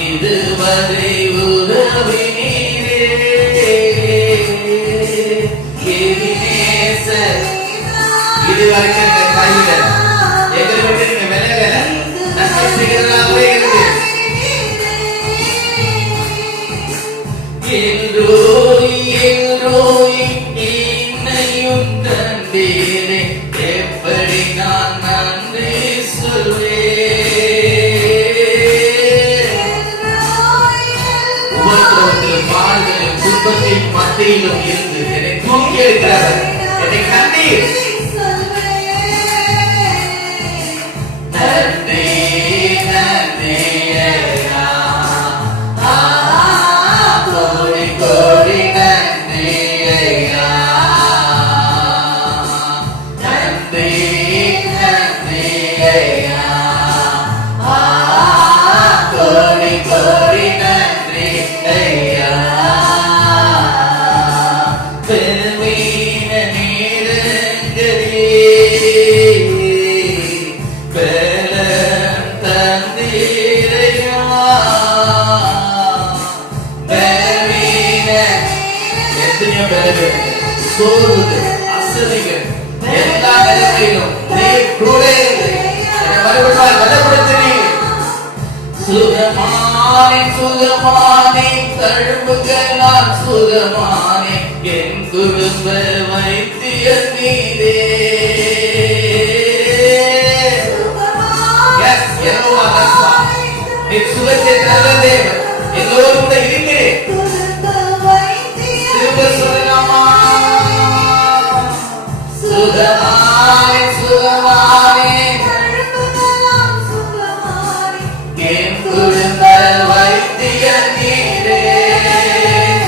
இதுவரை உறவினீரே இதுவரைக்கும் எங்க கையில எங்களை விட்டு நீங்க விலகல நன்மை செய்கிறதாகவே இருக்கு. எல்லோய் எல்லோய் என்னையும் கண்டீரே எப்படி நான் நன்றி சொல்வேன். உபத்திரவத்திலும் பாடுகளிலும் துன்பத்தின் மத்தியிலும் இருந்து என்னை தூக்கி எடுக்கிறார். என்னை கண்டீர். நன்றி நன்றி ஐயா, கோடி கோடி நன்றி ஐயா, நன்றி நன்றி ஐயா, கோடி கோடி நன்றி ஐயா. பெருமீன நீரங்களே பெலம் தந்தீரையா, பெருமீன எத்தனையோ பேரு சோர்வு அசதிகள் எல்லா நிலைமையிலும் நீ கூட மறுபடியும் பலப்படுத்தினீர். சுகமானே சுகமானே தழும்புகளால் சுகமானே என் குடும்ப வைத்தியர் நீரே. நீ சுகத்தை தந்த தேவன், எல்லோரும் கூட இருக்கிறேன். திரும்ப சொல்லலாமா? சுகமானே சுகமானே என் குடும்ப வைத்தியர் நீரே.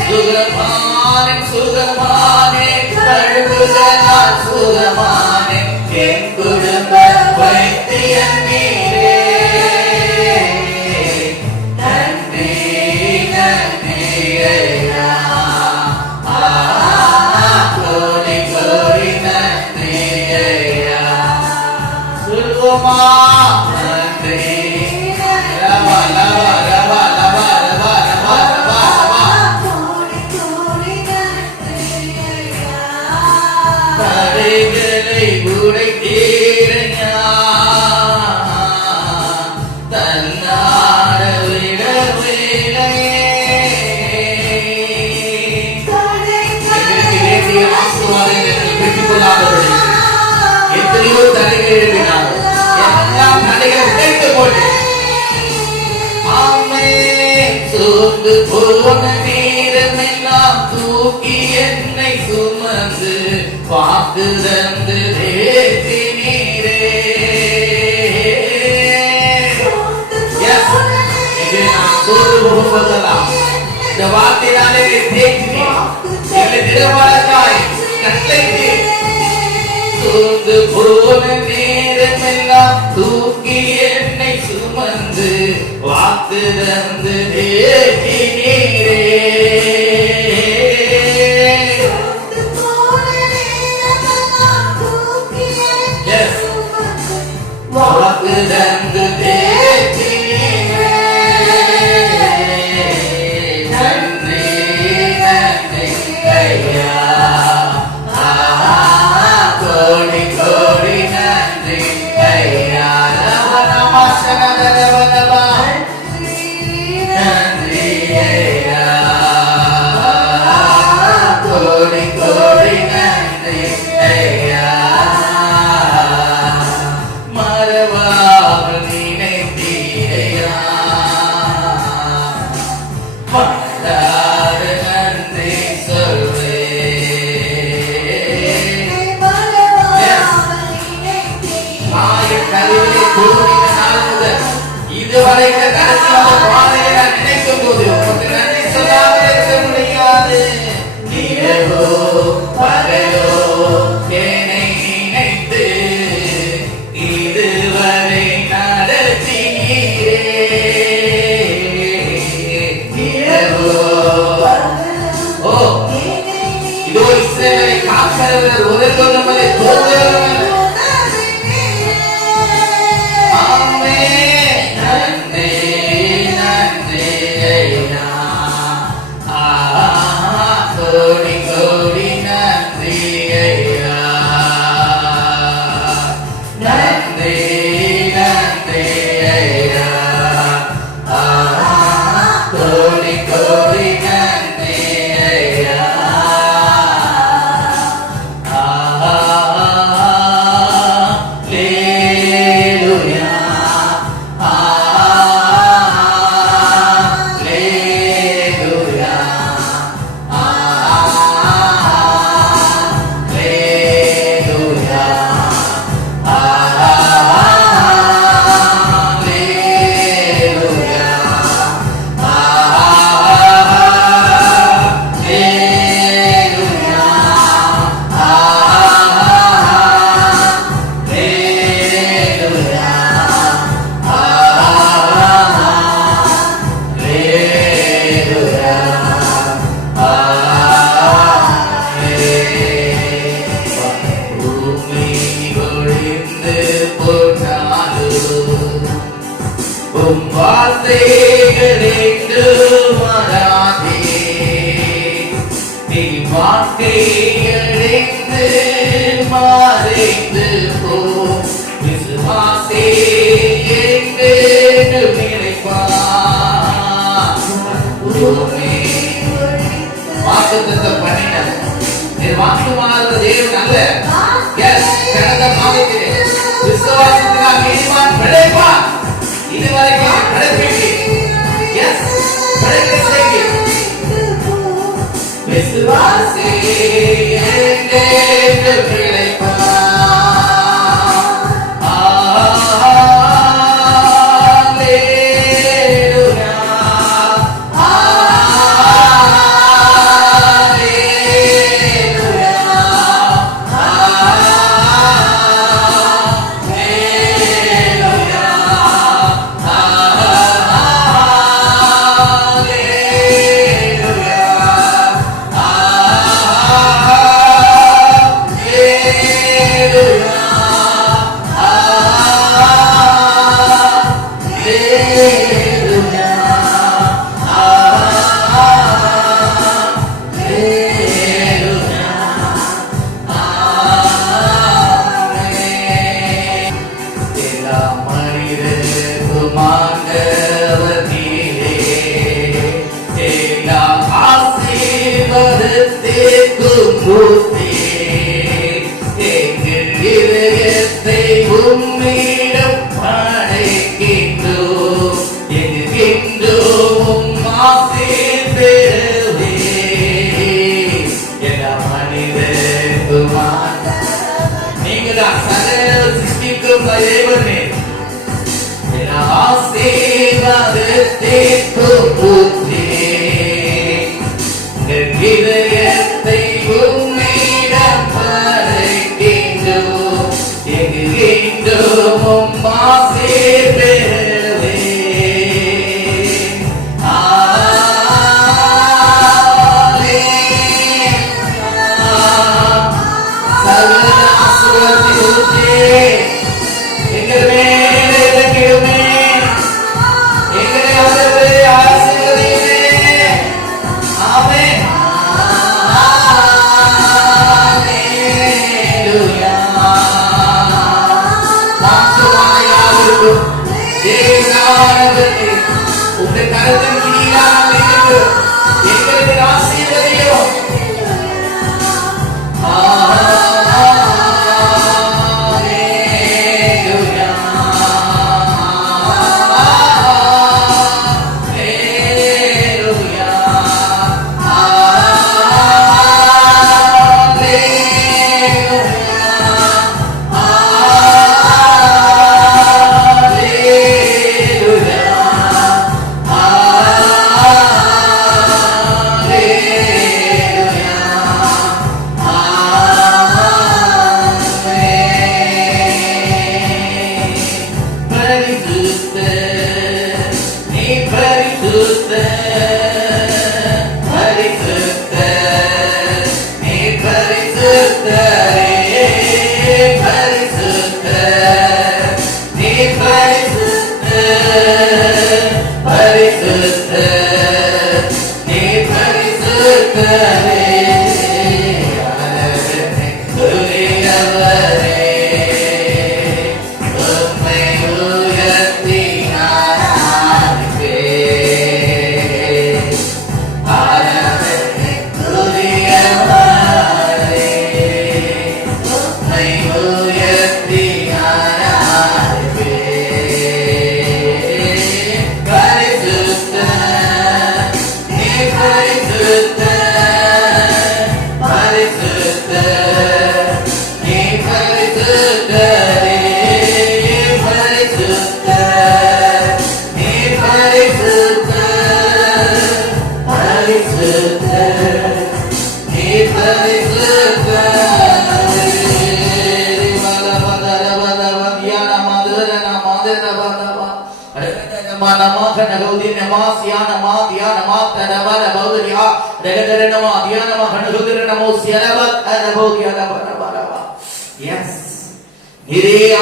சுகமானே சுகமானே தழும்புகளால் சுகமானே என் குடும்ப வைத்தியர் நீரே. நன்றி நன்றி ஐயா, கோடி கோடி நன்றி ஐயா. சொல்லுவோமா? நன்றி. ரவா ரவா ரவா ரவா ரவா ரவா ரவா ரவா. தடைகளை உடைத்தீரையா, தன்னார விடவில்லை. எங்களுக்கு வேண்டிய ஆசீர்வாதங்களை பெற்றுக் கொள்ளாதபடி எத்தனையோ தடைகள் எழுதினார். எல்லாம் தடைகளை உடைத்து போட்டு சோர்ந்து போன நேரமெல்லாம் தூக்கி என்னை சுமந்து வாக்கு தந்து தேற்றினீரே. நான் சோர்ந்து போகும்போதெல்லாம் இந்த வார்த்தையினாலே தேற்றினேன். என்னை திருமணக்காய் கட்டளைக்கு சோர்ந்து போன நேரமெல்லாம் தூக்கி என்னை சுமந்து வாக்கு தந்து தேற்றினீரே. வாக்கு தந்து தேற்றினீரே. நன்றி நன்றி ஐயா, கோடி கோடி நன்றி ஐயா. நன்றி ஐயா, கோடி கோடி நன்றி ஐயா. மறவாமல் நினைத்தீரையா, மறந்தார நன்றி சொல்வேன். இதுவரை நினைக்கும் போது நன்றி சொல்லாமல் இருக்க முடியாது. இரவோ பகலோ என்னை நினைத்து இதுவரை நடத்தினீரே. இரவோ இதோ இஸ்ரவேலை காக்கிறவர் ஒரு சொல்லுவதை தோன்றவர் வார்த்தைகள் எங்கும் வராதே, நீ வார்த்தைகள் எங்கும் மறைந்து போ, விசுவாசே எங்கும் நினைப்பார். வாக்குத்தத்தம் பண்ணினார். வாக்கு மாறுகிற தேவன் அல்ல. கடந்த மாதத்திலே விசுவாசத்தினால் நீதிமான் பிழைப்பான். இதுவரைக்கும் பிழைப்பீங்க. பிழைக்க செய்ய விசுவாசே பிழைப்பான்.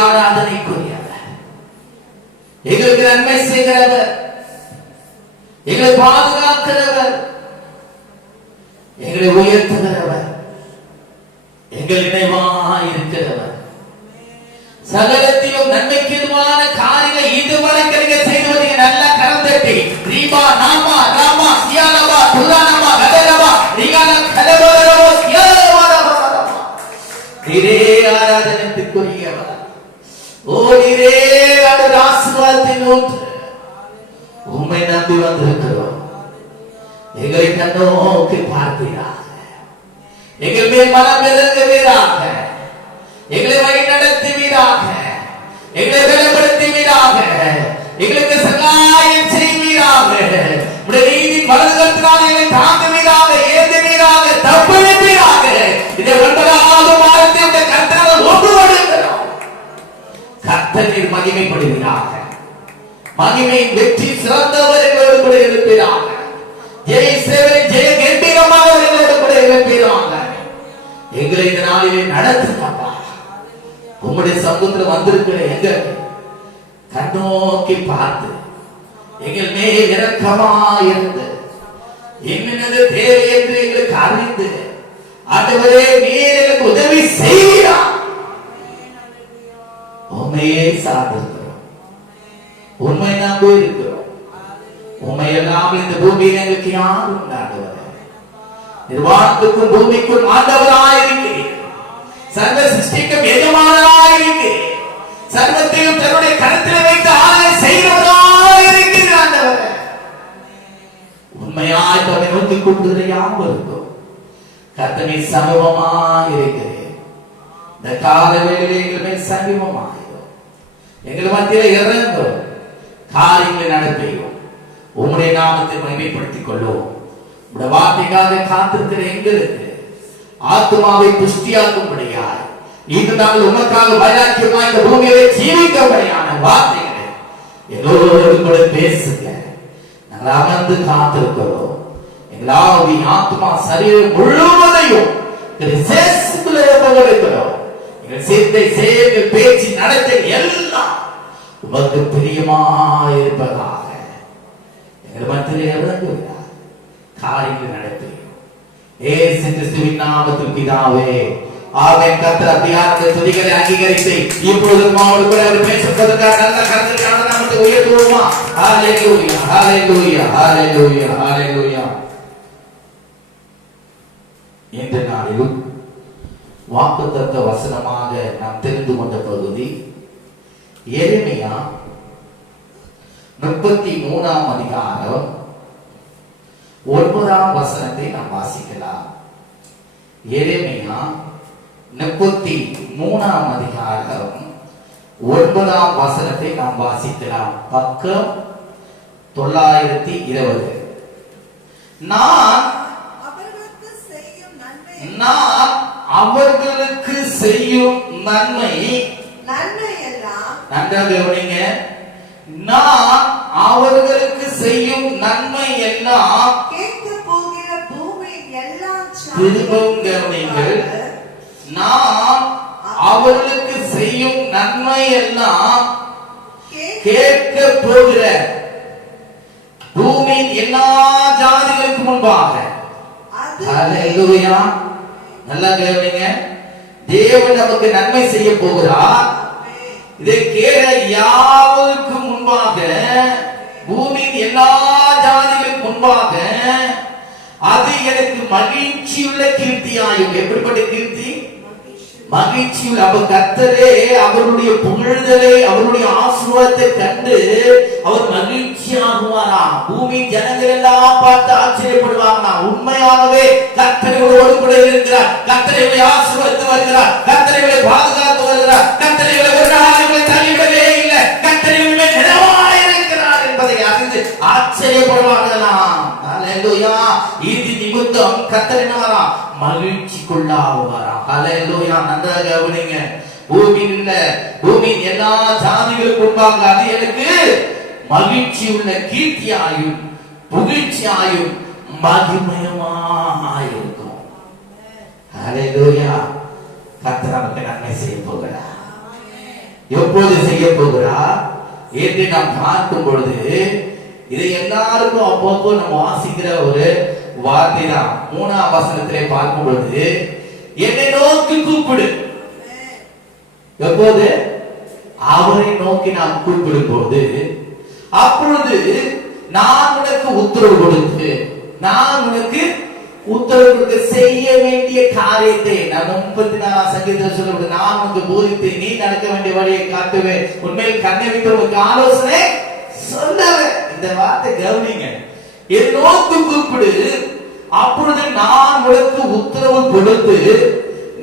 ஆராதனைக்குரியவர், எங்களுக்கு நன்மை செய்கிறவர், எங்களை பாதுகாக்கிறவர், எங்களை உயர்த்துகிறவர், எங்கள் இணைவாய் இருக்கிறவர், சகலத்திலும் நன்மைக்கு எதுவான காரியங்களை இதுவரை செய்து வருகிற நல்ல கரம் தட்டி ரீபா நாமா ராமா சியானமா துரானமா கதரமா ரிகால கதபரமோ சியானமா நீரே ஆராதனைக்குரியவர். ஓ நீரே அவர் ஆசீர்வாதத்தின் ஊற்று. உம்மை நம்பி வந்திருக்கிறோம். எங்களை கண்ணோக்கி பார்ப்பீராக, எங்கள் மேல் மனம் இறங்குவீராக, எங்களை வழி நடத்துவீராக, எங்களை பலப்படுத்துவீராக, எங்களுக்கு சகாயம் செய்வீராக, உடைய நீதி வலதுகரத்தினால் எங்களை தாங்குவீராக, ஏந்துவீராக, தப்புவிப்பீராக. இதை ஒன்பதாவது மாதத்தை உடைய கர்த்தரால் ஒப்புக்கொடுக்கிறோம். கர்த்தரில் மகிமைப்படுவீராக, மகிமையின் வெற்றி சிறந்தவர் எங்களோடு கூட இருப்பீராக, ஜெய சேவை ஜெய கம்பீரமாக எங்களோடு கூட இருப்பீராக. எங்களை இந்த நாளிலே நடத்துங்கப்பா. உம்முடைய சமூகத்தில் வந்திருக்கிற எங்கள் கண்ணோக்கி பார்த்து எங்கள் மேல் இரக்கமாயிருந்து என்னென்னது தேவை என்று எங்களுக்கு அறிந்து ஆண்டவரே நீர் எங்களுக்கு உதவி செய்கிறார். உண்மையே சார்ந்திருக்கிறோம், உண்மை நம்பி இருக்கிறோம். உண்மை எல்லாம் இந்த பூமியில் எங்களுக்கு யாரும் உண்டாடுவார். நிர்வாணத்துக்கும் பூமிக்கும் ஆண்டவராயிருக்கிறீர், சர்வ சிருஷ்டிக்கும் எஜமானராயிருக்கிறீர், சர்வத்தையும் தன்னுடைய கருத்தில் வைத்து ஆளுகை செய்கிறவராயிருக்கிறீர். ஆண்டவர் உண்மையாய் தன்னை நோக்கி கூப்பிடுகிற யாவும் இருக்கும். கர்த்தனை சமூகமாயிருக்கிறேன். இந்த கால வேளையிலே எங்கள் மேல் சமீபமாகிறோம், எங்கள் மத்தியில் இறங்கும் காரியங்களை நடத்தையும் உம்முடைய நாமத்தை மகிமைப்படுத்திக் கொள்ளும். உடைய வார்த்தைக்காக காத்திருக்கிற எங்களுக்கு ஆத்மாவை புஷ்டியாக்கும்படியாய் இன்று நாங்கள் உமக்காக வைராக்கியமாய் இந்த பூமியிலே ஜீவிக்கும்படியான வார்த்தைகளை எல்லோரோடு கூட பேசுங்க. நாங்கள் அமர்ந்து காத்திருக்கிறோம். எங்களாவது ஆத்மா சரீரம் முழுவதையும் ஒப்படைக்கிறோம். எங்கள் சிந்தை செயல்கள் பேச்சு நடத்தை எல்லாம் உமக்கு பிரியமாயிருப்பதாக எங்கள் மத்தியிலே இறங்குகிறார். காரியங்கள் நடத்துகிறோம் இயேசு கிறிஸ்துவின் நாமத்தில் பிதாவே ஆமென். கர்த்தர் அப்படியான துதிகளை அங்கீகரித்து இப்பொழுது மாவோடு கூட அவர் பேசுவதற்காக நல்ல கருத்துக்கான நாமத்தை உயர்த்துவோமா? ஹalleluya ஹalleluya ஹalleluya ஹalleluya. இந்த நாளிலும் வாக்குத்தத்த வசனமாக நாம் தெரிந்து கொண்ட பகுதி எரேமியா 33ஆம் அதிகாரம் 9ஆம் வசனத்தை நாம் வாசிக்கலாம். எரேமியா 33ஆம் அதிகாரம் 9ஆம் வசனத்தை நாம் வாசிக்கலாம். பக்கம் 920. நான் அவர்களுக்கு செய்யும் நன்மை எல்லாம் நன்றாக கவனிங்க. நான் அவர்களுக்கு செய்யும் நன்மை எல்லாம் கேட்க போகிற பூமி எல்லாம் திரும்பவும் கவனிங்கள். நான் அவர்களுக்கு செய்யும் நன்மை எல்லாம் கேட்க போகிற பூமியின் எல்லா ஜாதிகளுக்கு முன்பாக. ஹalleluya. நல்லா கவனிங்க. தேவன் நமக்கு நன்மை செய்ய போகிறார். இதை கேட்க யாருக்கு முன்பாக, பூமியின் எல்லா ஜாதிகளுக்கு முன்பாக அது எனக்கு மகிழ்ச்சியுள்ள கீர்த்தியாயும். எப்படிப்பட்ட கீர்த்தி? மகிழ்ச்சியுள்ள. அப்ப கர்த்தரே அவருடைய புகழ்தலை அவருடைய ஆசீர்வாதத்தை கண்டு அவர் மகிழ்ச்சியாகுவாரா? பூமி ஜனங்கள் எல்லாம் பார்த்து ஆச்சரியப்படுவாங்களா? உண்மையாகவே கர்த்தரோடு கூட இருக்கிறார், கர்த்தரை ஆசீர்வதித்து வருகிறார், கர்த்தரை பாதுகாத்து வருகிறார், கர்த்தரை ஒரு நாள் தள்ளிவிடவே இல்லை, கர்த்தரை நினைவாயிருக்கிறார் என்பதை அறிந்து ஆச்சரியப்படுவார்களாம். ஹalleluya. இது நிமித்தம் கர்த்தர் என்னவாரா? மகிழ்ச்சிக்குள்ளாகுவாரா? ஹalleluya. நன்றாக கவனிங்க. பூமியின் எல்லா ஜாதிகளுக்கு முன்பாக அது எனக்கு மகிழ்ச்சி உள்ள கீர்த்தியாயும் புகழ்ச்சியாயும் மகிமையுமாயிருக்கும். ஹalleluya. கர்த்தர் நமக்கு நன்மை செய்ய போகிறார். எப்போது செய்ய போகிறார் என்று நாம் பார்க்கும் பொழுது இதை எல்லாருக்கும் அப்பப்போ நம்ம வாசிக்கிற ஒரு வார்த்தை தான். 3ஆம் வசனத்திலே பார்க்கும் பொழுது என்னை நோக்கி கூப்பிடு. எப்போது? அவரை நோக்கி நாம் கூப்பிடும் போது அப்பொழுது நான் உனக்கு உத்தரவு கொடுத்து, நான் உனக்கு உத்தரவு கொடுத்து செய்ய வேண்டிய காரியத்தை, நான் 34 சங்கீதத்தில் சொல்லப்படுது, நான் உனக்கு போதித்து நீ நடக்க வேண்டிய வழியை காட்டுவேன், உண்மையில் கண்ணை விட்டு உனக்கு ஆலோசனை சொல்லுவேன். இந்த வார்த்தை கவனிங்க. என் நோக்கு கூப்பிடு, அப்பொழுது நான் உனக்கு உத்தரவு கொடுத்து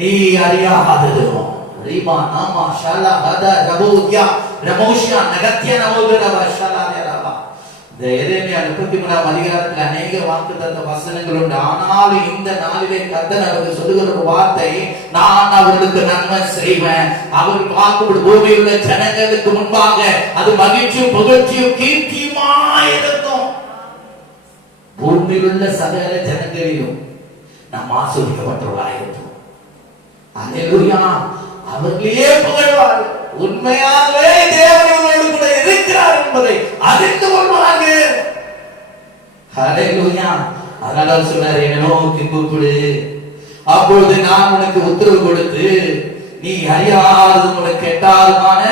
நீ அறியாததும் ரீமா நாமா ஷாலா பதா ரபோத்யா ரமோஷியா நகத்யா நமோதரவா ஷாலா ரபா. இந்த எரேமியா 33ஆம் அதிகாரத்தில் அநேக வாக்குத்தத்த வசனங்கள் உண்டு. ஆனாலும் இந்த நாளிலே கர்த்தர் அவருக்கு சொல்லுகிற ஒரு வார்த்தை, நான் அவர்களுக்கு நன்மை செய்வேன், அவர்கள் பார்க்கும் பூமியில் உள்ள ஜனங்களுக்கு முன்பாக அது மகிழ்ச்சியும் புகழ்ச்சியும் கீர்த்தியுமாய் இருக்கும். பூமியில் உள்ள சகல ஜனங்களிலும் நாம் ஆசீர்வதிக்கப்பட்டவர்களாயிருக்கிறோம். அல்லேலூயா. அவர்களே புகழ்வார், உண்மையாகவே தேவன் இவர்களோடு கூட இருக்கிறார் என்பதை அறிந்து கொள்வார்கள். அல்லேலூயா. அதனால சொல்றாரு, என்னை நோக்கி கூப்பிடு, அப்பொழுது நான் உனக்கு உத்தரவு கொடுத்து நீ அறியாததும் உனக்கு எட்டாததுமான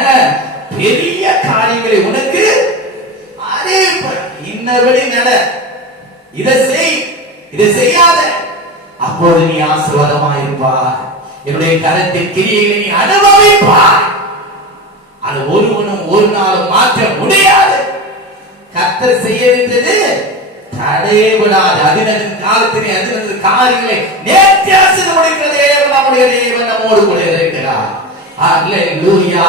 பெரிய காரியங்களை உனக்கு அறிவிப்பேன். இன்னபடி நட, இதை செய், இதை செய்யாத, அப்போது நீ ஆசீர்வாதமாயிருப்பாய், என்னுடைய கரத்தின் கிரியைகளை நீ அனுபவிப்பாய். அது ஒருவனும் ஒரு நாளும் மாற்ற முடியாது. கர்த்தர் செய்ய வேண்டியது தடைபடாது. அதினது காலத்திலே அதினது காரியங்களை நேர்த்தியாக முடிக்கிற தேவன், நம்முடைய தேவன் நம்மோடு கூட இருக்கிறார். அல்லேலூயா.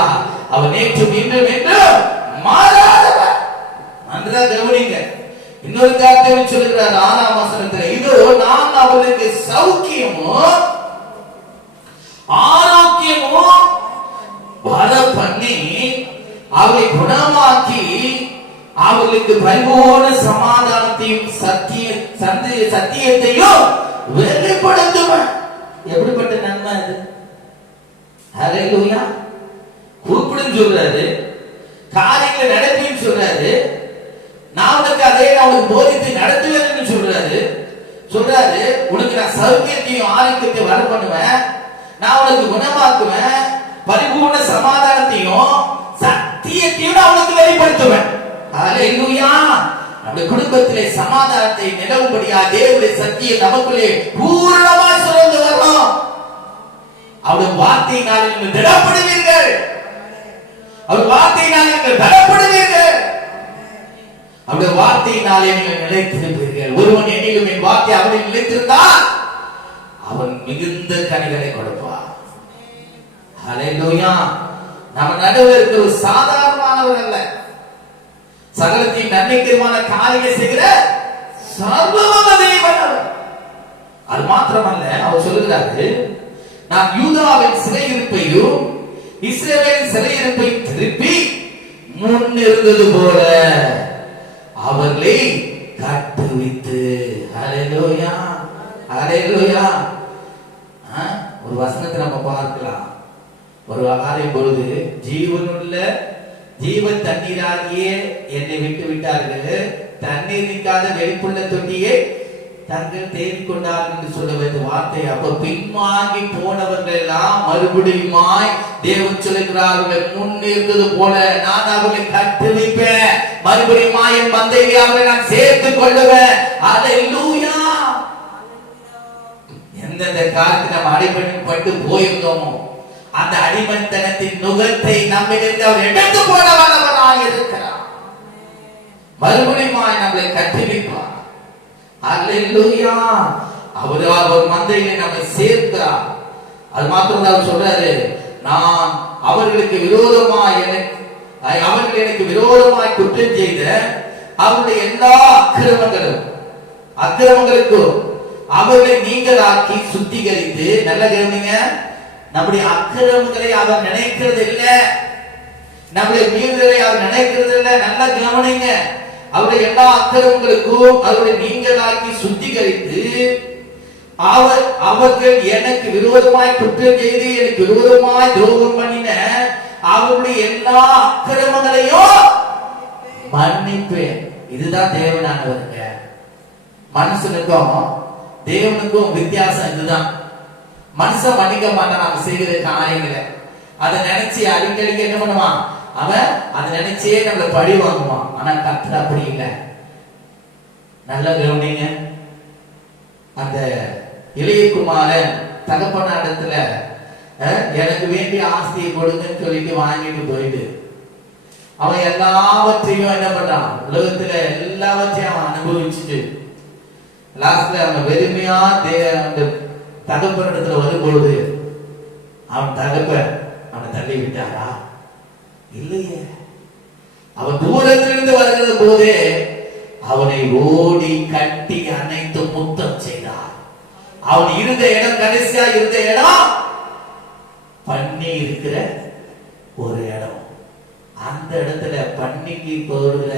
அவர் நேற்றும் இன்றும் என்றும் மாறாதவர். நன்றா கவனிங்க. இன்னொரு காரியத்தை சொல்லுகிறார் 6ஆம் வசனத்தில், இதோ நான் அவர்களுக்கு சௌக்கியமும் ஆரோக்கியமும் வர பண்ணி அவரை குணமாக்கி அவர்களுக்கு பரிபூர்ண சமாதானத்தையும் சத்தியத்தையும் வெளிப்படுத்துவேன். எப்படிப்பட்ட நன்மை அது? ஹல்லேலூயா. கூப்பிடுன்னு சொல்றாரு, காரியங்களை நடத்தின்னு சொல்றாரு, நான் உனக்கு அதை நான் உனக்கு போதித்து நடத்துவேன்னு சொல்றாரு. உனக்கு நான் சௌக்கியத்தையும் ஆரோக்கியத்தையும் வர பண்ணுவேன், நான் உனக்கு குணமாக்குவேன், பரிபூர்ண சமாதானத்தையும் சத்தியத்தையும் நான் உனக்கு வெளிப்படுத்துவேன். அல்லேலூயா. நம்முடைய குடும்பத்திலே சமாதானத்தை நிலவும்படியா தேவனுடைய சத்தியம் நமக்குள்ளே பூரணமாய் சுரந்து வரும். அவருடைய வார்த்தையினால் நீங்கள் திடப்படுவீர்கள், அவர் வார்த்தையினால் நீங்கள் பலப்படுவீர்கள், அவருடைய வார்த்தையினாலே நீங்கள் நிலைத்திருப்பீர்கள். ஒருவன் என்னிலும் என் வார்த்தை அவனில் நிலைத்திருந்தால் அவன் மிகுந்த கனிகளை கொடுப்பார். ஹல்லேலூயா. நம்ம நடுவே இருக்கிற ஒரு சாதாரணமானவர் அல்ல, சகலத்தின் நன்மைக்குமான காரியங்களை செய்கிற சர்வவல்ல தேவன் அவர். அது மாத்திரமல்ல, அவர் சொல்லுகிறாரு, நான் யூதாவின் சிறையிருப்பையும் இஸ்ரவேலின் சிறையிருப்பையும் திருப்பி முன் இருந்தது போல அவர்களை கட்டுவித்து. ஹல்லேலூயா. ஹல்லேலூயா. ஒரு வசனத்தை நம்ம பார்க்கலாம். ஒரு ஆலயம் பொழுது, ஜீவனுள்ள ஜீவ தண்ணீராகிய என்னை விட்டு விட்டார்கள், தண்ணீர் நிற்காத வெளிப்புள்ள தொட்டியை தங்கள் தேடி கொண்டார்கள் என்று சொல்ல வேண்டிய வார்த்தை. அப்ப பின்வாங்கி போனவர்கள் எல்லாம் மறுபடியுமாய் தேவன் சொல்லுகிறார்கள், முன் இருந்தது போல நான் அவர்களை கட்டுவிப்பேன், மறுபடியுமாய் என் மந்தையை அவர்களை நான் சேர்த்துக் கொள்ளுவேன். அல்லேலூயா. எந்தெந்த காலத்தில் நம்ம அடிமைப்பட்டு போயிருந்தோமோ அந்த அடிமைத்தனத்தின் நுகத்தை நம்மிலிருந்து அவர் எடுத்து போட வல்லவராய் இருக்கிறார். மறுபடியுமாய் நம்மளை கட்டுவிப்பார். அல்லேலூயா. அவர் ஒரு மந்தையிலே நம்மை சேர்க்கிறார். அது மாத்திரம் அவர் சொல்றாரு, நான் அவர்களுக்கு விரோதமாய் அவர்கள் எனக்கு விரோதமாய் குற்றம் செய்த அவருடைய எல்லா அக்கிரமங்களுக்கும் அவர்களை நீங்களாக்கி சுத்திகரித்து. நல்ல கவனிங்க, நம்முடைய அக்கிரமங்களை அவர் நினைக்கிறது இல்ல, நம்முடைய மீறுதலை அவர் நினைக்கிறது இல்ல. நல்ல கவனிங்க, அவருடைய எல்லா அக்கிரமங்களுக்கும் அவருடைய நீங்களாக்கி சுத்திகரித்து அவர்கள் எனக்கு விரோதமாய் குற்றம் செய்து எனக்கு விரோதமாய் துரோகம் பண்ணின அவருடைய எல்லா அக்கிரமங்களையும் மன்னிப்பேன். இதுதான் தேவனானவருங்க. மனுஷனுக்கும் தேவனுக்கும் வித்தியாசம் இதுதான். மனுஷன் மன்னிக்க மாட்டான் நாம செய்கிற காரியங்களை. அதை நினைச்சு அடிக்கடிக்கு என்ன பண்ணுவான், அவன் அதை நினைச்சே நம்மள பழி வாங்குவான். ஆனா கர்த்தர் அப்படி இல்லை. நல்லா கவனிங்க. அந்த இளைய குமாரன் தகப்பனாரிடத்துல எனக்கு வேண்டிய ஆஸ்தியை கொடுங்கன்னு சொல்லிட்டு வாங்கிட்டு போயிட்டு அவன் எல்லாவற்றையும் என்ன பண்றான், உலகத்துல எல்லாவற்றையும் அவன் அனுபவிச்சுட்டு லாஸ்ட்ல அவன் வெறுமையா அந்த தகப்பனிடத்துல வரும்பொழுது அவன் தகப்பன் அவனை தள்ளி விட்டாரா? இல்லையே. அவன் தூரத்திலிருந்து வருகிற போதே அவனை ஓடி கட்டி அணைத்து முத்தம் செய்தார். அவன் இருந்த இடம், கடைசியா இருந்த இடம் பண்ணி இருக்கிற ஒரு இடம். அந்த இடத்துல பண்ணிக்கு போடுற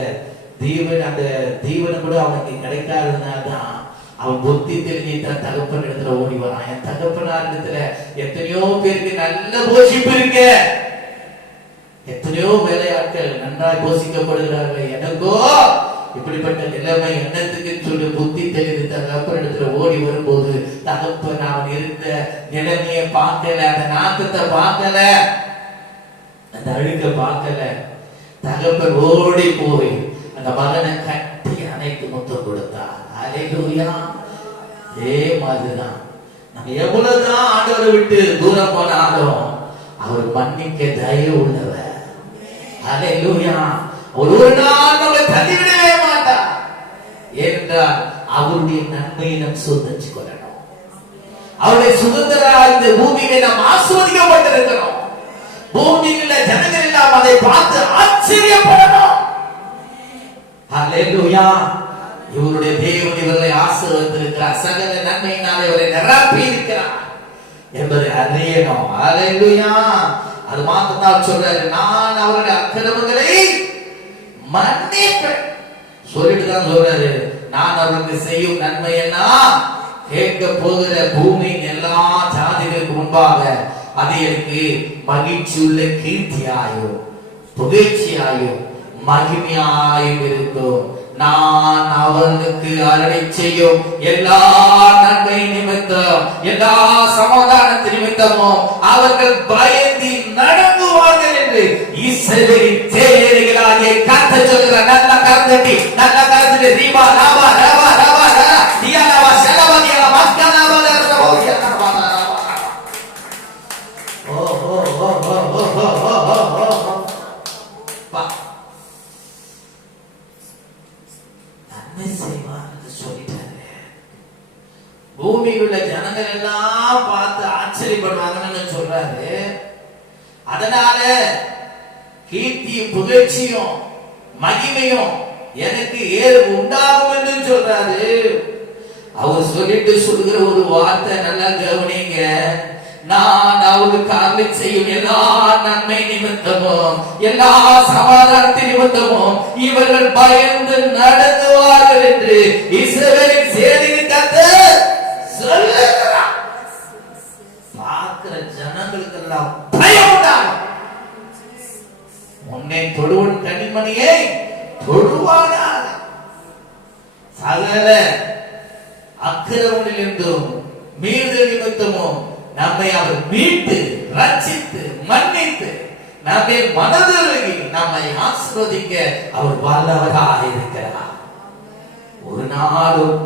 தீவன், அந்த தீவனை கூட அவனுக்கு கிடைக்காததுனால்தான் அவன் புத்தி தெரிஞ்சு தன் தகப்பன் இடத்துல ஓடி வரான். என் தகப்பனார் இடத்துல எத்தனையோ பேருக்கு நல்ல போஷிப்பு இருக்கு, எத்தனையோ வேலையாட்கள் நன்றாய் போஷிக்கப்படுகிறார்கள். எனக்கோ இப்படிப்பட்ட நிலைமை என்னத்துக்கு சொல்லி புத்தி தெரிந்து தகப்பன் இடத்துல ஓடி வரும்போது தகப்பன் அவன் இருந்த நிலைமையை பார்க்கல, அந்த நாக்கத்தை பார்க்கல, அந்த அழுக்க பார்க்கல. தகப்பன் ஓடி போய் அந்த மகனை கட்டி அணைத்து முத்தம் கொடுத்தார். அல்லேலூயா. அதே மாதிரிதான் நம்ம எவ்வளவுதான் ஆண்டவரை விட்டு தூரம் போனாலும் அவர் மன்னிக்க தயவு உள்ளவர். அல்லேலூயா. ஒரு நாள் நம்மை தள்ளிவிடவே மாட்டார். ஏனென்றால் அவருடைய நன்மையை நாம் சுதந்திரிச்சு கொள்ளணும். அவருடைய சுதந்திர இந்த பூமியிலே நாம் ஆசீர்வதிக்கப்பட்டிருக்கிறோம். பூமியில ஜனங்கள் எல்லாம் அதை பார்த்து ஆச்சரியப்படணும். அல்லேலூயா. இவருடைய தேவன் இவர்களை ஆசீர்வதித்திருக்கிறார், சகல நன்மையினால் இவரை நிரப்பி இருக்கிறார் என்பதை அறியணும். அல்லேலூயா. அது மாத்திரம் சொல்றாரு, நான் அவருடைய அக்கிரமங்களை மன்னிப்பேன் சொல்லிட்டு தான் சொல்றாரு. நான் அவருக்கு செய்யும் நன்மை எல்லாம் கேட்க போகிற பூமியின் எல்லா ஜாதிகளுக்கு முன்பாக அது எனக்கு மகிழ்ச்சியுள்ள கீர்த்தியாயும் புகழ்ச்சியாயும் மகிமையாயும் இருக்கும். நான் அவர்களுக்கு அருளை செய்யும் எல்லா நன்மை நிமித்தம், எல்லா சமாதானத்தின் நிமித்தமும் அவர்கள் பயந்து நடங்குவார்கள் என்று இஸ்ரவேலின் சேனைகளாகிய கர்த்தர் சொல்கிறார். நல்ல கருத்தட்டி, நல்ல கருத்தட்டி. ரீபா ராபா ராபா ராபா ரா தியாலவா ஷலவதியா மஸ்கனாவா ரபோயா ரபா ரபா. ஓ ஓ ஓ ஓ ஓ ஓ ஓ பா நன்மை செய்வார் என்று சொல்லிட்டாரு. பூமியில் உள்ள ஜனங்கள் எல்லாம் பார்த்து ஆச்சரியப்படுவாங்கன்னு சொல்றாரு. அதனால கீர்த்தியும் புகழ்ச்சியும் மகிமையும் எனக்கு ஏறு உண்டாகும் என்று சொல்றாரு. அவர் சொல்லிட்டு சொல்லுகிற ஒரு வார்த்தை நல்லா கவனிங்க. நான் அவருக்கு அருளை செய்யும் எல்லா நன்மை நிமித்தமும் எல்லா சமாதானத்தின் நிமித்தமும் இவர்கள் பயந்து நடந்துவார்கள் என்று இஸ்ரவேலின் சேனையின் கர்த்தர் சொல்லுகிறார். பார்க்கிற ஜனங்களுக்கு எல்லாம் பயம் உண்டாகும். உன்னை தொடுவன் கனிமணியை தொடுவானாக. சகல அக்கிரமங்களிலிருந்தும் மீறுதல் நிமித்தமும் நம்மை அவர் மீட்டு ரட்சித்து மன்னித்து நம்மை மனதுருகி நம்மை ஆசீர்வதிக்க அவர் வல்லவராக இருக்கிறார். ஒரு நாளும்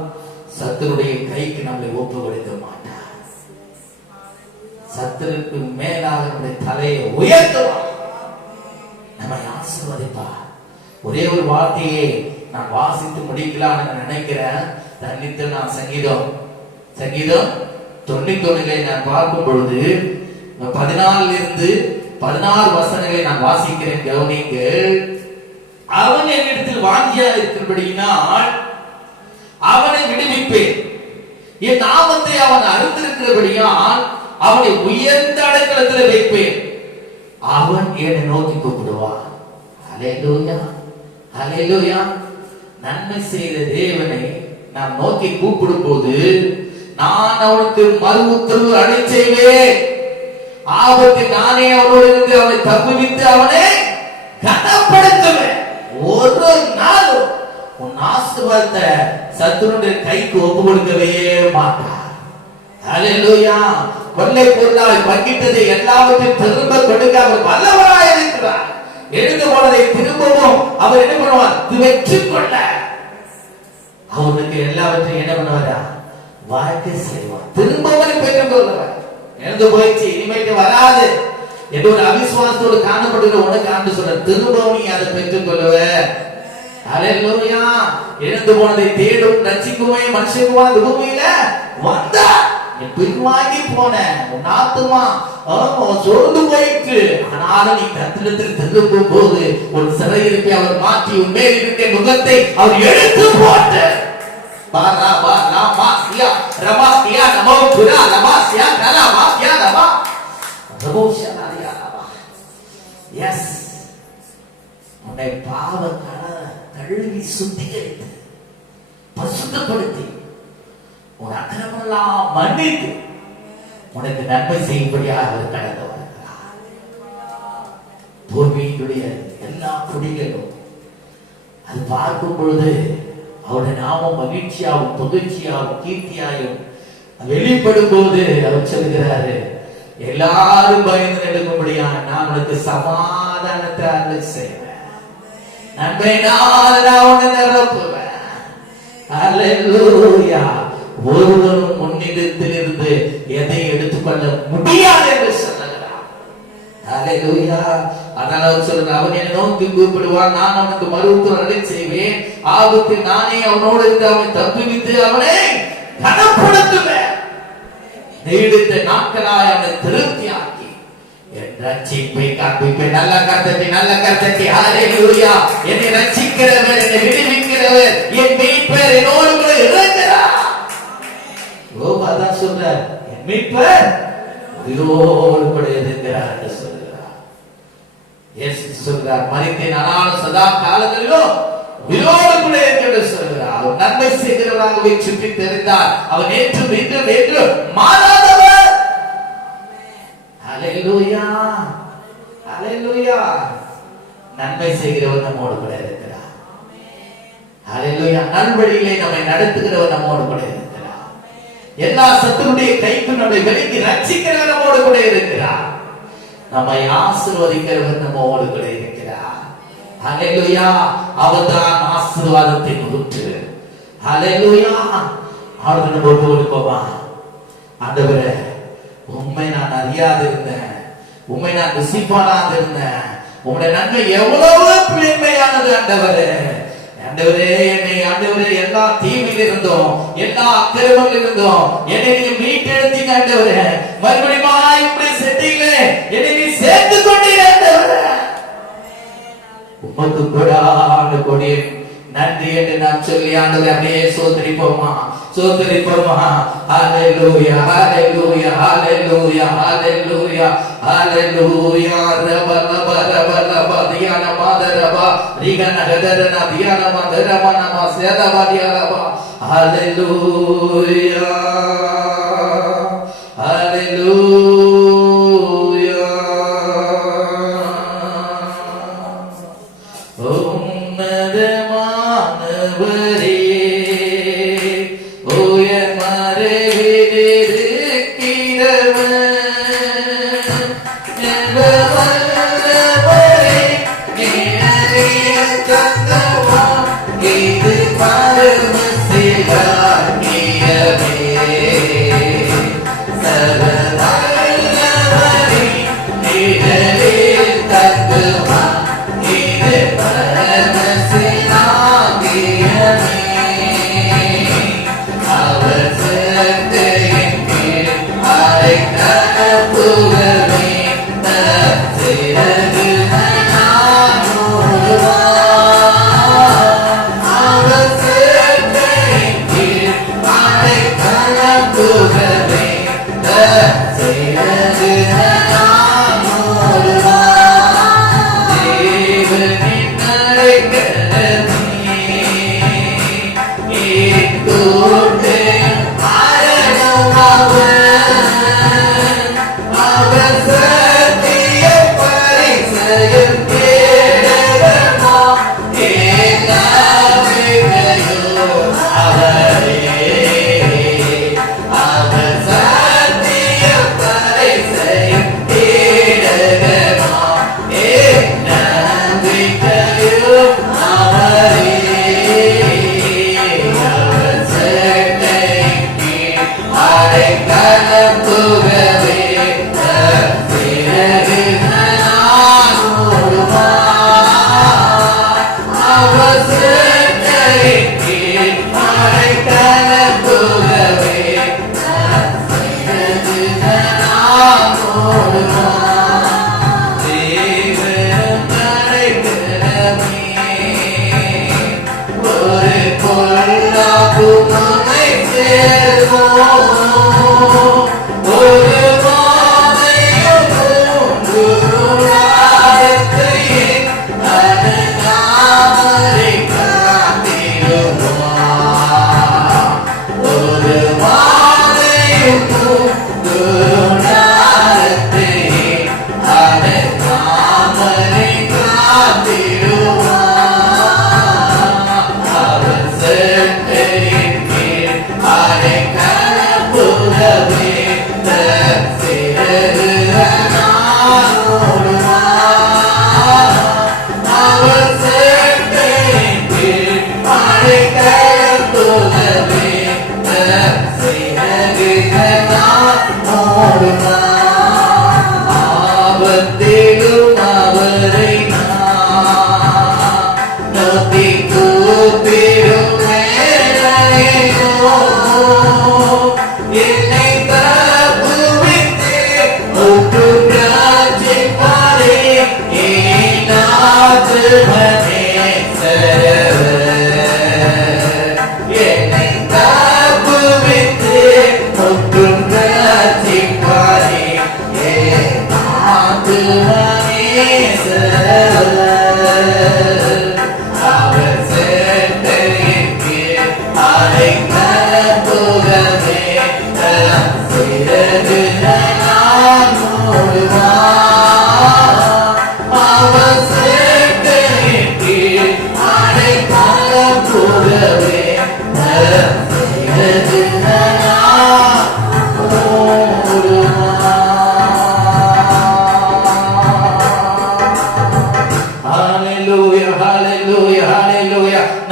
சத்துருடைய கைக்கு நம்மை ஒப்பு கொடுக்க மாட்டார். சத்துருக்கு மேலாக நம்முடைய தலையை உயர்த்துவார், நம்மை ஆசீர்வதிப்பார். ஒரே ஒரு வார்த்தையை நான் வாசித்து முடிக்கலாம்னு நினைக்கிறேன். தன்னித்து நான் சங்கீதம் 91 நான் பார்க்கும் பொழுது 14 வசனங்களை நான் வாசிக்கிறேன், கவனிங்கள். அவன் என்னிடத்தில் வாஞ்சியா இருக்கிறபடியினால் அவனை விடுவிப்பேன், என் நாமத்தை அவன் அறிந்திருக்கிறபடியால் அவனை உயர்ந்த அடைக்கலத்தில் வைப்பேன், அவன் என்னை நோக்கி கூப்பிடுவான். அல்லேலூயா, அல்லேலூயா. நன்மை செய்த தேவனை நாம் நோக்கி கூப்பிடும் போது நான் அவனுக்கு மறு உத்தரவு அடை செய்வேன். ஆபத்தில் நானே அவனோடு இருந்து அவனை தப்புவித்து அவனை கனப்படுத்துவேன். ஒரு நாள் உன் ஆசீர்வாதத்தை சத்துருடைய கைக்கு ஒப்பு கொடுக்கவே மாட்டார். ஹல்லேலூயா. கொள்ளை பொருளாய் பங்கிட்டதை எல்லாவற்றையும் திரும்ப கொடுக்க அவர் வல்லவராய் இருக்கிறார். எடுத்து போனதை திரும்பவும் அவர் என்ன பண்ணுவார்? வெற்றிக்கொள்ள அவருக்கு எல்லாவற்றையும் என்ன பண்ணுவாரா? வாழ்க்கை செய்வார். திரும்பவும் பெற்றுக் கொள்வார். எழுந்து போயிடுச்சு, இனிமேட்டு வராது என்று ஒரு அவிசுவாசத்தோடு காணப்படுகிற உனக்கு ஆண்டு சொல்ற, திரும்பவும் நீ அதை பெற்றுக் கொள்ளுவ. ஹல்லேலூயா. எழுந்து போனதை தேடும் ரட்சிக்குமே மனுஷகுமாரன் இந்த பூமியில வந்தார். நீ பின்வாங்கி போன உன் ஆத்துமா சோர்ந்து போயிற்று. ஆனாலும் நீ கர்த்தரிடத்தில் திரும்பும் போது உன் சிறையிருப்பை அவர் மாற்றி உன் மேல் இருக்கிற நுகத்தை அவர் எடுத்து போட்டு உன்னை பாவ கழுவி சுத்திகரித்து பசுத்தப்படுத்தி உன் அக்கிரமெல்லாம் மன்னித்து உனக்கு நன்மை செய்யும்படியாக அவர் கடந்து வருகிறார். பூமியினுடைய எல்லா குடிகளும் அது பார்க்கும் பொழுது அவருடைய நாமம் மகிழ்ச்சியாகவும் புகழ்ச்சியாகவும் கீர்த்தியாயும் வெளிப்படும் போது அவர் சொல்கிறாரு, எல்லாரும் பயந்து எடுக்கும்படியா நான் உனக்கு சமாதானத்தை அருள் செய்வேன், நன்மையினால் நான் உன்னை நிரப்புவேன். ஹல்லேலூயா. ஒருவரும் முன்னிடத்திலிருந்து எதை எடுத்துக்கொள்ள முடியாது என்று சொல்லுகிறார். ஹல்லேலூயா. அதனால சொல்றார், அவன் என்னை நோக்கி கூப்பிடுவான், நான் அவனுக்கு மறுஉத்தரவு அருளி செய்வேன், ஆபத்தில் நானே அவனோடு இருந்து அவனை தப்புவித்து அவனை கனப்படுத்துவேன், நீடித்த நாட்களாய் அவனை திருப்தியாக்கி என் ரட்சிப்பை காண்பிப்பேன். நல்ல கர்த்தத்தை ஹல்லேலூயா. என்னை ரட்சிக்கிறவர், என்னை விடுவிக்கிறவர், என் மீட்பர் என்னோடு கூட இருக்கிறார். யோபாதான் சொல்றார், என் மீட்பர் உயிரோடு கூட இருக்கிறார் என்று சொல்கிறார். இயேசு சொல்றார், மரித்தேன் ஆனாலும் சதா காலங்களிலும் உயிரோடு கூட இருக்கிறது சொல்கிறார். அவர் நன்மை செய்கிறவராகவே சுற்றி தெரிந்தார். அவர் நேற்றும் இன்றும் என்றும் மாறாதவர். ஹல்லேலூயா. ஹல்லேலூயா. நன்மை செய்கிறவர் நம்மோடு கூட இருக்கிறார். ஹல்லேலூயா. நல்வழியிலே நம்மை நடத்துகிறவர் நம்மோடு கூட இருக்கிறார். எல்லா சத்துருடைய கைக்கும் நம்மை விலக்கி ரட்சிக்கிறவர் நம்மோடு கூட இருக்கிறார். நம்மை ஆசீர்வதிக்கிறவர் நம்மோடு கூட இருக்கிறார். ஹல்லேலூயா. அவர்தான் ஆசீர்வாதத்தின் ஊற்று. ஹல்லேலூயா. அவருக்கு நம்ம ஒப்பு கொடுப்போமா? ஆண்டவரே, உம்மை நான் அறியாதிருந்தேன், உம்மை நான் ருசிப்பானாது இருந்தேன், உம்முடைய நன்மை எவ்வளவு மேன்மையானது ஆண்டவரே. ஆண்டவரே, என்னை ஆண்டவரே எல்லா தீமையில் இருந்தோம், எல்லா அக்கிரமத்தில் இருந்தோம் என்னை நீ மீட்டெடுத்தீங்க ஆண்டவரே. மறுபடியும் இப்படி செட்டீங்களே, என்னை நீ சேர்த்து கொண்டீங்க ஆண்டவரே. உமக்கு கொடான கொடி நன்றி என்று நாம் சொல்லி ஆண்டவரே அப்படியே சோதரிப்போமா, சோதரிப்போமா. ஹல்லேலூயா. ஹல்லேலூயா. ஹல்லேலூயா. ஹல்லேலூயா. ஹல்லேலூயா. ரப ரப ரப ரப தியான மாதரப ரிகன ஹதரன தியான மாதரம நம சேதப தியாரப. ஹல்லேலூயா. ஹல்லேலூயா. உன்னதமானவரே, தேவ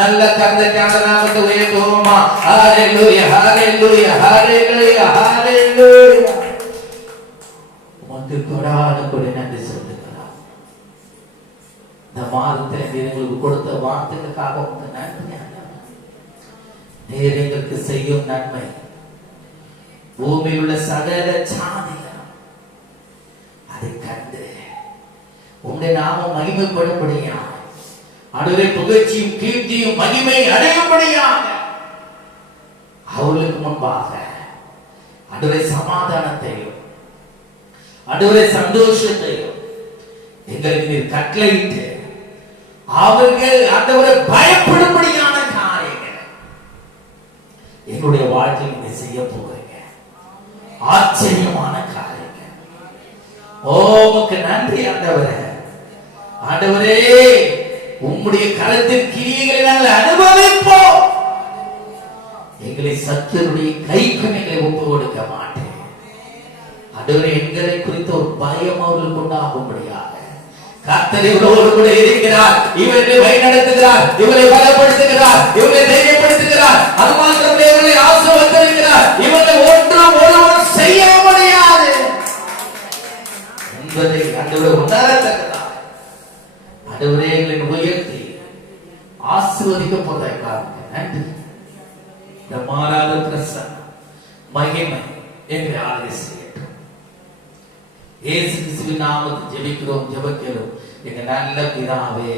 நல்ல கர்த்தருடைய நாமத்தை உயர்த்துவோமா. ஹalleluya ஹalleluya ஹalleluya ஹalleluya. உமக்கு கொடான கொடி நன்றி சொல்லுகிறோம். இந்த மாதத்தில் எங்களுக்கு கொடுத்த வார்த்தைகளுக்காக உமக்கு நன்றி. நீர் எங்களுக்கு செய்யும் நன்மை பூமியில் உள்ள சகல ஜாதிகள் அதை கண்டு உம்முடைய நாமம் மகிமைப்படும்படியா ஆண்டவரே புகழ்ச்சியும் கீர்த்தியும் மகிமை அடையும்படியாக அவர்களுக்கு முன்பாக ஆண்டவரே சமாதானத்தையும் ஆண்டவரே சந்தோஷத்தையும் எங்களுக்கு நீர் கட்டளையிட்டு அவர்கள் ஆண்டவரை பயப்படும்படியான காரியங்கள் எங்களுடைய வாழ்க்கையில் நீங்க செய்ய போகிறீங்க. ஆச்சரியமான காரியங்கள். உமக்கு நன்றி ஆண்டவரே. ஆண்டவரே உம்முடைய கரத்தின் கிரியைகளை நாங்கள் அனுபவிப்போம். எங்களை சத்துருடைய கைக்கு எங்களை ஒப்பு கொடுக்க மாட்டேன். ஆண்டவரே எங்களை குறித்த ஒரு பயம் அவர்களுக்கு உண்டாகும்படியாக கர்த்தர் இவரோடு கூட இருக்கிறார். இவர்களை வழிநடத்துகிறார், இவரை பலப்படுத்துகிறார், இவரை தைரியப்படுத்துகிறார். அது மாத்திரமே இவர்களை ஆசீர்வதிக்கிறார். இவர்களை ஒன்றும் ஒருவர் செய்ய முடியாது என்பதை ஆண்டவர் உணரத்தக்கதாக ஆண்டவரே எங்களை உயர்த்தி ஆசீர்வதிக்க போவதற்காக நன்றி. இந்த மாறாத பிரசன்னம் மகிமை எங்களை ஆதரவு செய்யட்டும். இயேசு கிறிஸ்துவின் நாமத்தில் ஜெபிக்கிறோம், ஜெபிக்கிறோம் எங்க நல்ல பிதாவே.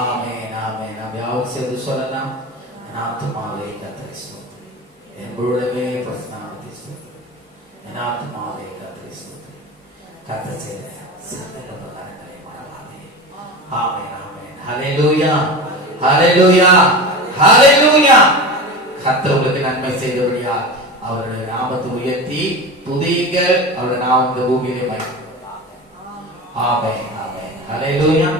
ஆமென் ஆமென். நாம் யாவும் சேர்ந்து சொல்லலாம். என் ஆத்துமாவே கர்த்தரை ஸ்தோத்திரி, என் முழுவதுமே பரிசுத்தநாமத்தை ஸ்தோத்திரி, என் ஆத்துமாவே கர்த்தரை ஸ்தோத்திரி, கர்த்தர் செய்த சகல உபகாரங்களை மறவாதே. ஆமென் ஆமென். ஹல்லேலூயா ஹல்லேலூயா ஹல்லேலூயா. கர்த்தர் உங்களுக்கு நன்மை செய்தபடியா அவருடைய நாமத்தை உயர்த்தி துதியுங்கள். அவருடைய நாமம் இந்த பூமியிலே மகிமைப்படுவதாக. ஆமென் ஆமென். ஹல்லேலூயா.